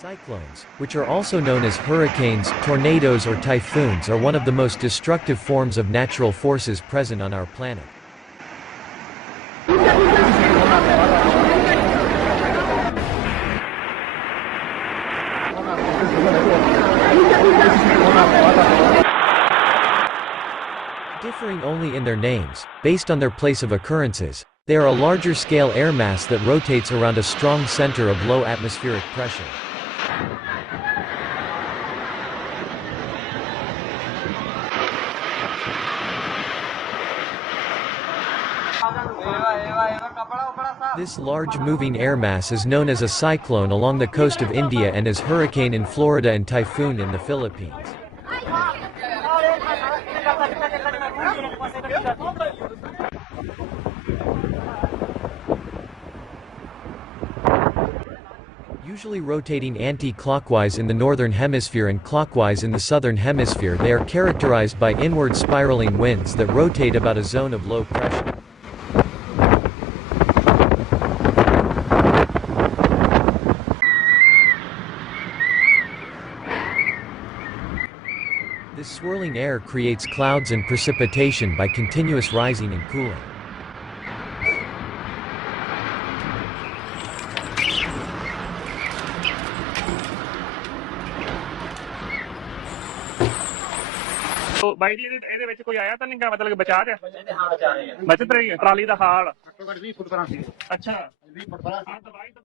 Cyclones, which are also known as hurricanes, tornadoes or typhoons, are one of the most destructive forms of natural forces present on our planet. Differing only in their names, based on their place of occurrences, they are a larger-scale air mass that rotates around a strong center of low atmospheric pressure. This large moving air mass is known as a cyclone along the coast of India and as hurricane in Florida and typhoon in the Philippines. Usually rotating anti-clockwise in the Northern Hemisphere and clockwise in the Southern Hemisphere, they are characterized by inward spiraling winds that rotate about a zone of low pressure. This swirling air creates clouds and precipitation by continuous rising and cooling. तो भाई जी ਇਹਦੇ ਵਿੱਚ ਕੋਈ ਆਇਆ ਤਾਂ ਨਹੀਂ ਗਾ ਮਤਲਬ ਬਚਾ ਗਿਆ ਬਚਤ ਰਹੀ ਹੈ ਟਰਾਲੀ ਦਾ ਹਾਲ ਘੱਟੋ ਘੱਟ 20 ਫੁੱਟ ਪਰਾਂ ਸੀ ਅੱਛਾ 20 ਫੁੱਟ ਪਰਾਂ